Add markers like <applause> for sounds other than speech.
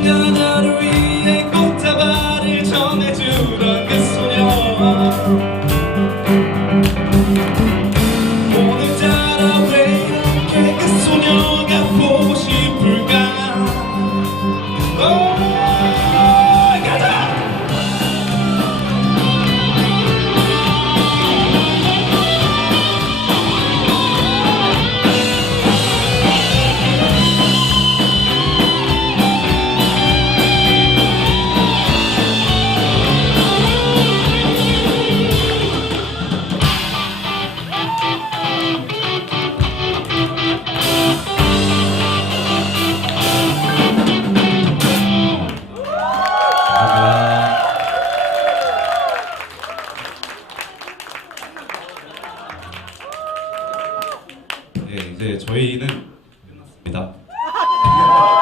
힘든 하루 위에 꽃다발을 전해주던 그 소리 예, 이제 저희는 끝났습니다. <laughs>